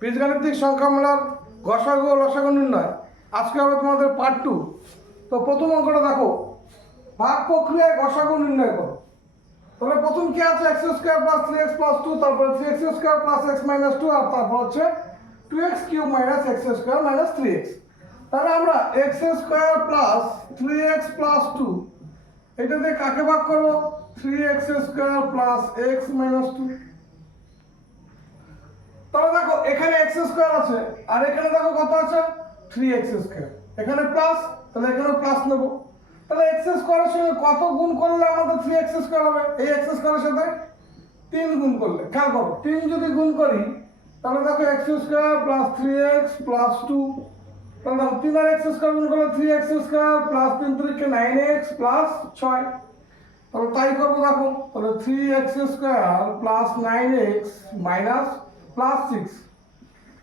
বীজগাণিতিক সংখ্যামালার গসাগু ও লসাগু নির্ণয়। আজকে হবে তোমাদের পার্ট 2। তো প্রথম অঙ্কটা দেখো, ভাগ প্রক্রিয়ায় গসাগু নির্ণয় করো। তাহলে প্রথম কি আছে, x square plus 3x plus 2, তারপরে 3x square plus x minus 2, আর তারপর হচ্ছে 2x cube minus x square minus 3x। তাহলে আমরা x square plus 3x plus 2 এটা দিয়ে কাকে ভাগ করবো? 3x square plus x minus 2। তাহলে দেখো এখানে x স্কোয়ার আছে আর এখানে দেখো কত আছে, 3x স্কোয়ার। এখানে প্লাস, তাহলে এখানে প্লাস নেব। তাহলে x স্কোয়ারের সঙ্গে কত গুণ করলে আমাদের 3x স্কোয়ার হবে? এই x স্কোয়ারের সাথে 3 গুণ করলে, খেয়াল করো 3 যদি গুণ করি তাহলে দেখো x square plus 3x plus 2, তাহলে দেখো 3 আর x স্কোয়ার গুণ করলে 3x square plus 3 3 9x plus 6। তাহলে তাই করবো, দেখো তাহলে 3x square plus 9x minus plus 6।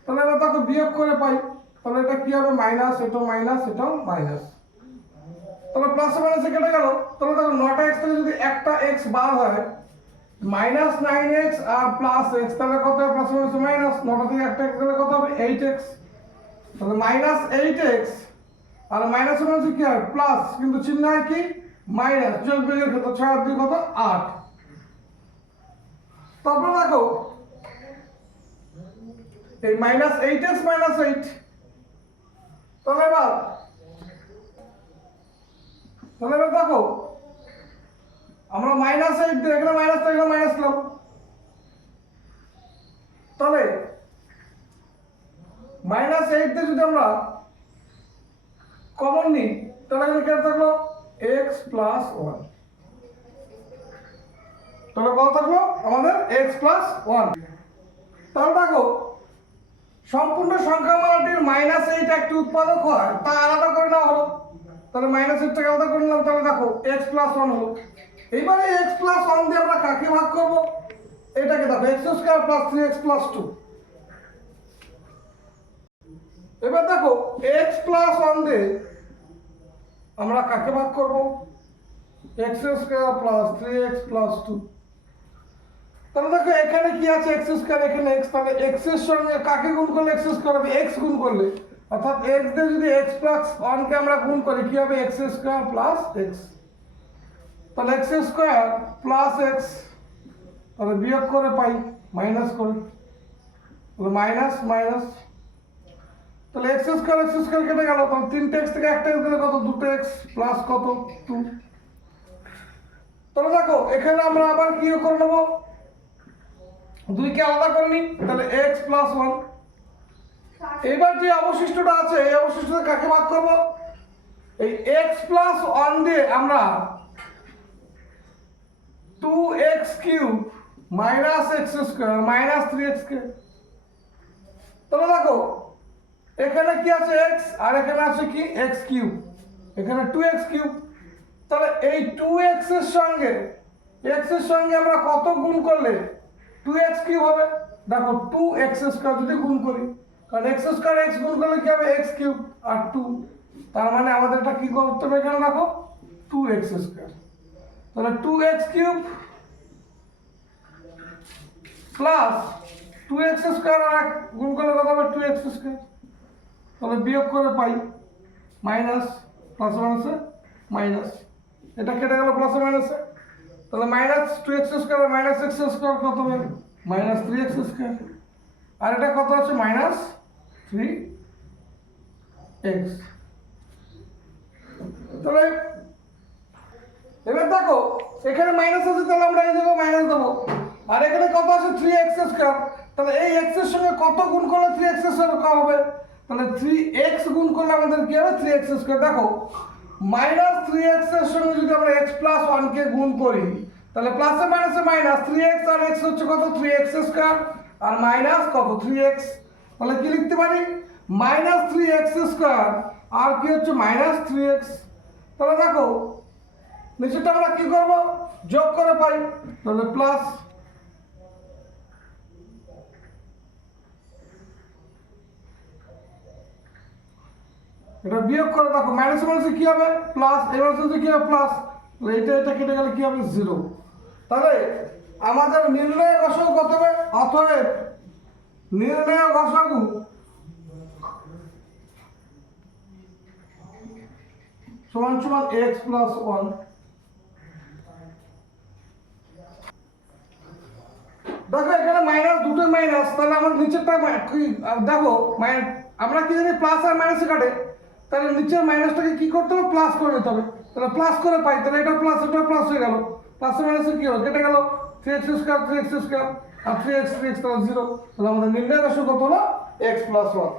তাহলে এবার দেখো বিয়োগ করে পাই, তাহলে এটা কি হবে? মাইনাস, এটাও মাইনাস, এটাও মাইনাস। তাহলে প্লাস মাইনাসে কেটে গেল। তাহলে দেখো 9টা x থেকে যদি একটা x বাদ হয়, মাইনাস 9x আর প্লাস x, তাহলে কত হবে? প্লাস মাইনাস মাইনাস, 9টা থেকে একটা x গেলে কত হবে? 8x। তাহলে মাইনাস 8x আর মাইনাস মাইনাসে কি হয়? প্লাস, কিন্তু চিহ্ন হয় কি? মাইনাস। যোগ বিয়োগের ক্ষেত্রে 6 আর 2 কত? 8। তারপর দেখো এই মাইনাস 8x মাইনাস 8, তাহলে এবার দেখো আমরা মাইনাস 8 দিয়ে এখানে মাইনাস থেকে মাইনাস দিলাম। তাহলে মাইনাস 8 দিয়ে যদি আমরা কমন নিই তাহলে এখানে কি থাকলো? x plus 1। তাহলে কত থাকলো আমাদের? x plus 1। তাহলে দেখো সম্পূর্ণ সংখ্যামালাটির মাইনাস 8 একটি উৎপাদক হয়, তা আলাদা করে নেওয়া হলো। তাহলে মাইনাস 8 টাকে আলাদা করে নিলাম, তাহলে দেখো x প্লাস 1 হলো। এইবারে x প্লাস 1 দিয়ে আমরা কাকে ভাগ করব? এটাকে দেখো x square plus 3x plus 2। এবার দেখো x প্লাস 1 দিয়ে আমরা কাকে ভাগ করব? x square plus 3x plus 2। তাহলে দেখো এখানে কি আছে? x স্কয়ার, এখানে x, তাহলে x এর সঙ্গে কাকে গুণ করলে x স্কয়ার হবে? x গুণ করলে, অর্থাৎ x দিয়ে যদি x প্লাস 1 কে আমরা গুণ করি কি হবে? x square plus x। তাহলে x স্কয়ার প্লাস x, তাহলে বিয়োগ করে পাই মাইনাস করে, তাহলে মাইনাস মাইনাস। তাহলে x স্কয়ার কেটে গেল, তাহলে 3টা x থেকে একটা x গেলে কত? 2টা x প্লাস কত? 2। তাহলে দেখো এখানে আমরা আবার কি করে নেব? 2 কে আলাদা করে নিই, তাহলে x প্লাস 1। এবার যে অবশিষ্টটা আছে এই অবশিষ্টটা কাকে ভাগ করব? এই x প্লাস 1 দিয়ে আমরা 2x cube minus x square minus 3x কে। তাহলে দেখো এখানে কি আছে? x, আর এখানে আছে কি? x কিউব, এখানে 2x কিউব। তাহলে এই 2x এর সঙ্গে x এর সঙ্গে আমরা কত গুণ করলে 2x কিউব হবে? দেখো 2x স্কয়ার যদি গুণ করি, কারণ x স্কয়ার x গুণ করলে কি হবে? x কিউব আর 2, তার মানে আমাদের এটা কি করতে হবে? এখানে দেখো 2x স্কয়ার, তাহলে 2x cube plus 2x square আর গুণ করলে কত হবে? 2x square. তাহলে বিয়োগ করে পাই মাইনাস, প্লাস মাইনাসে মাইনাস, এটা কেটে গেল প্লাস মাইনাসে। তাহলে মাইনাস 2x স্কয়ার আর মাইনাস x স্কয়ার কত হবে? Minus 3x square. আর এটা কত আছে? Minus 3x। তাহলে এবার দেখো এখানে মাইনাস আছে, তাহলে আমরা এই জায়গায় মাইনাস দেবো। আর এখানে কত আছে? 3x square. তাহলে এই x এর সঙ্গে কত গুণ করলে 3x স্কয়ার হবে? তাহলে 3x গুণ করলে আমাদের কি হবে? 3x square. দেখো মাইনাস 3x এর সঙ্গে যদি আমরা x প্লাস 1 কে গুণ করি তাহলে প্লাসে মাইনাসে মাইনাস, 3x আর x হচ্ছে কত? 3x স্কয়ার আর মাইনাস কত? 3x। তাহলে কি লিখতে পারি? মাইনাস 3x স্কয়ার আর কি হচ্ছে? Minus 3x। তাহলে দেখো নিচেটা আমরা কি করব? যোগ করে পাই, তাহলে প্লাস। এটা বিয়োগ করে দেখো মাইনাস মাইনাসে কি হবে? প্লাস, এই মাইনাসে কি হবে? প্লাস। এটা কেটে গেলে কি হবে? 0। তাহলে আমাদের নির্ণয় গসাগু কত হবে? অতএব নির্ণেয় লসাগু সমান সমান x প্লাস 1। দেখো এখানে মাইনাস, দুটো মাইনাস, তাহলে আমার নিচেরটা কি দেখো আমরা কি জানি প্লাস আর মাইনাসে কাটে, তাহলে নিচের মাইনাসটাকে কি করতে হবে, প্লাস করে নিতে হবে। তাহলে প্লাস করে পাই, তাহলে এটা প্লাস হয়ে গেল, প্লাস মাইনাসে কি হলো, কেটে গেল 3x স্কয়ার 3x স্কয়ার আর 3x তাহলে 0। তাহলে আমাদের নির্ণয় রাশি কত হলো, x প্লাস 1।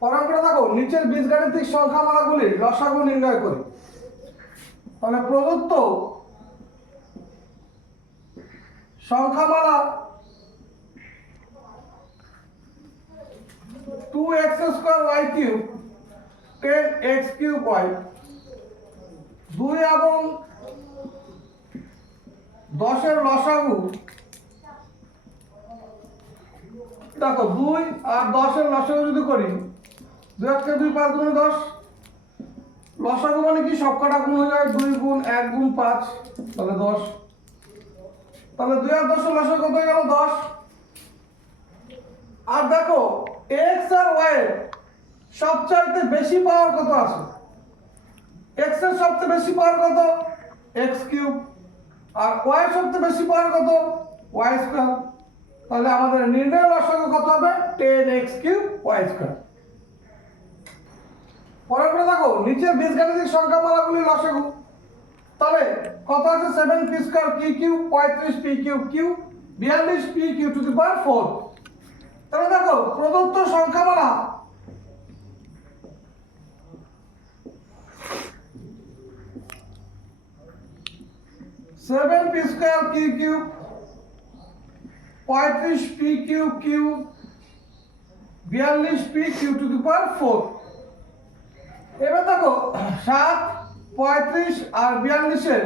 পরম্পরা দেখো নিচের বীজগাণিতিক সংখ্যামালাগুলির লসাগু নির্ণয় করি। তাহলে প্রদত্ত সংখ্যামালা 2x square y cube 10x cube y 2 এবং 10 এর লসাগু, দেখো 2 আর 10 এর লসাগু যদি করি, 2 × 2 5 × 10, লসাগু মানে কি সবকটা গুণ হয়ে যায়, 2 গুণ 1 গুণ 5 তাহলে 10। তাহলে 2 আর 10 এর লসাগু কত হয়ে গেল, 10। আর দেখো x আর y এর সবচাইতে বেশি পাওয়ার কত আছে, x এর সবচেয়ে বেশি পাওয়ার কত, x কিউব, আর y এর সবচেয়ে বেশি পাওয়ার কত, y স্কয়ার। তাহলে আমাদের নির্ণয় লসাগু কত হবে, 10x কিউব y স্কয়ার। পরের করে দেখো নিচের বীজগাণিতিক সংখ্যামালাগুলি লসাগু। তাহলে কত আছে, 7p square p cube 35p cube cube 42p cube to the power 4। তাহলে দেখো প্রদত্ত সংখ্যামালা seven P square Q cube 35p cube cube 42p cube to the power 4। এবার দেখো 7, 35 আর 42 এর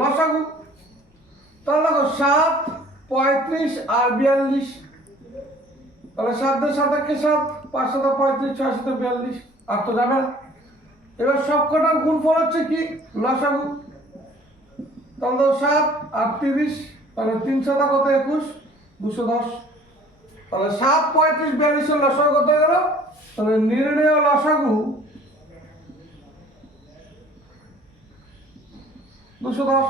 লসাগু। তাহলে দেখো 7, 35 আর 42, তাহলে 7 দের সাপেক্ষে 7, 5 × 7 35, 6 × 7 42, আর তো যাবে না। এবার সবকটার গুণফল হচ্ছে কি, লসাগু। তাহলে তো 7 আর 30, তাহলে 3 × 7 কত, 21, 210। তাহলে 7, 35, 42 এর লসাগু কত হয়ে গেল, তাহলে নির্ণেয় লসাগু 210।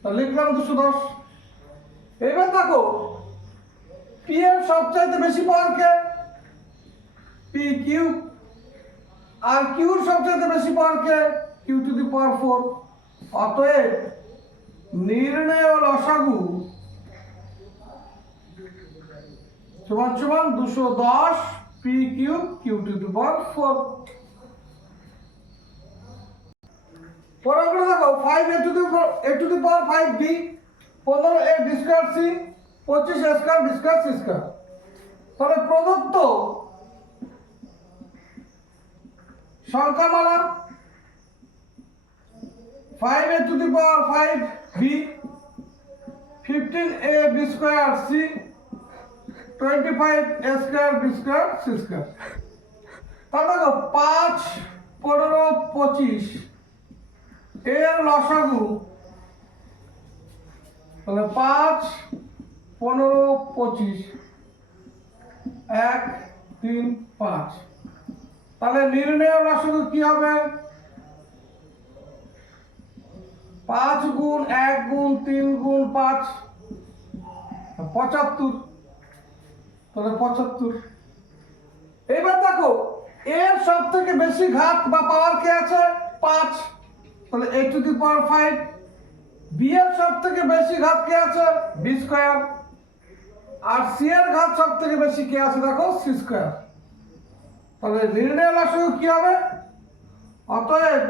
তাহলে লিখলাম 210। এবার দেখো পি এর সবচাইতে বেশি পাওয়ার কে, পি কিউব, আর কিউর সবচাইতে বেশি পাওয়ার কে, কিউ টু দি পাওয়ার 4। অতএব নির্ণেয় লসাগু সমান সমান 210 P cube Q to the power 4। পরে আমরা দেখো 5a to the power 5b 15a b square c 25a square b square c square. তাহলে প্রদত্ত সংখ্যামালা 5a to the power 5b 15a b square c 25a square b square c square. তাহলে দেখো 5, 15, 25 এর লসাগু, তাহলে 5, 15, 25 1, 3, 5। তাহলে নির্ণেয় লসাগু কি হবে, 5 গুণ 1 গুণ 3 গুণ 5 75, তাহলে 75। এবার দেখো এর সব থেকে বেশি ঘাত বা পাওয়ার কে আছে, 5, তাহলে a to the power 5। B এর সব থেকে বেশি ঘাত কে আছে, বি স্কয়ার। আর সি এর ঘাত সব থেকে বেশি কে আছে, দেখো সি স্কয়ার। তাহলে নির্ণেয় লসাগু কি হবে, অতএব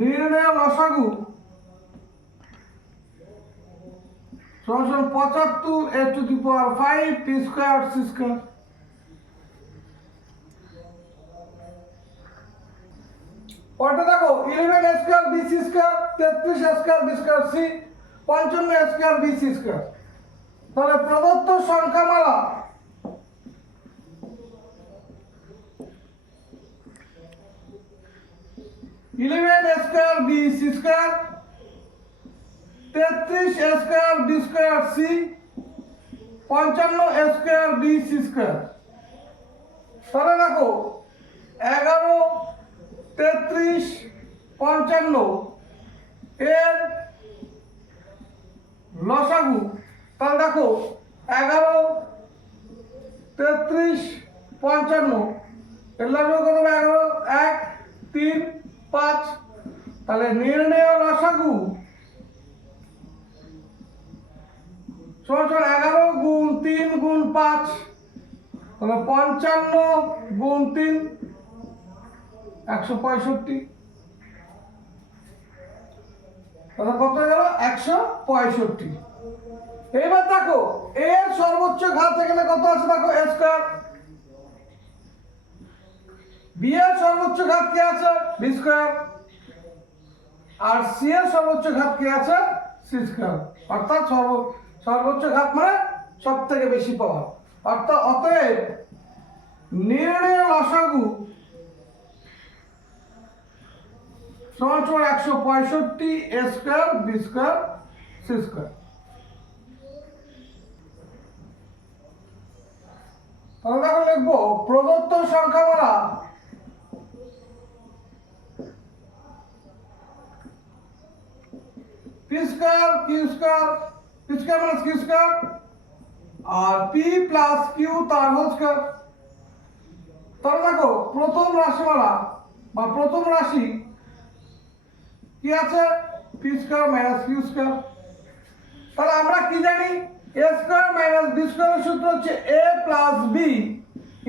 নির্ণেয় লসাগু সমান 75 a to the power 5 p square c square. ওটা দেখো 11 a square b c square 33 a square b square c 55 a square b c square. তাহলে প্রদত্ত সংখ্যামালা 11 a square b c square, 33 a square B square c, 55 a square b c square. তাহলে দেখো 11, 33, 55 এর লসাগু। তাহলে দেখো 11, 33, 55 এর লসাগু কত হবে? 11, 1, 3, 5। তাহলে নির্ণেয় লসাগু সমান 11 গুণ 3 গুণ 5, তাহলে 55 গুণ 3 165। তাহলে কত হয়ে গেল? 165। এবার দেখো এর সর্বোচ্চ ঘাত এখানে কত আছে? দেখো a স্কয়ার। বি এর সর্বোচ্চ ঘাত কি আছে? B square. আর সি এর সর্বোচ্চ ঘাত কি আছে? C square. অর্থাৎ সর্বোচ্চ ঘাত মানে সব থেকে বেশি পাওয়া। অর্থাৎ অতএব নির্ণেয় লসাগু সমান 165 a square B square C square. তাহলে দেখো লিখবো প্রদত্ত সংখ্যামালা P square Q square, P square minus Q square, আর পি প্লাস কিউ তার হোল স্কয়ার। তাহলে দেখো প্রথম রাশিমালা বা প্রথম রাশি কি আছে? P square minus Q square. তাহলে আমরা কি জানি? a স্কয়ার মাইনাস বি স্কয়ারের সূত্র হচ্ছে a plus B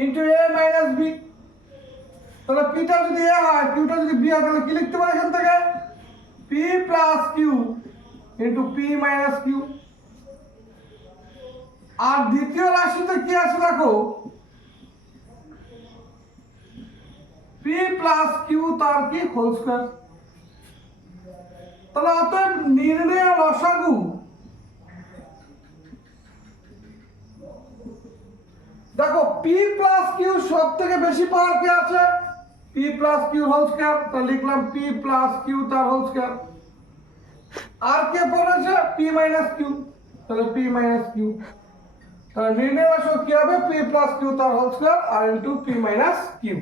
into a minus B. তাহলে পিটা যদি a হয়, কিউটা যদি বি হয়, তাহলে কি লিখতে পারি এখান থেকে? p plus Q into p minus Q. আর দ্বিতীয় রাশিতে কি আছে দেখো? p প্লাস কিউ তার কি হোল স্কয়ার। তাহলে অতএব নির্ণেয় লসাগু দেখো p প্লাস কিউ সব থেকে বেশি পাওয়ার কি আছে? p plus q whole square. তাহলে লিখলাম p প্লাস কিউ তার হোল স্কয়ার। আর কে পড়েছে? p minus q. তাহলে p মাইনাস কিউ। তাহলে নির্ণেয় লসাগু কি হবে? p প্লাস কিউ তার হোল স্কয়ার আর ইনটু p মাইনাস কিউ।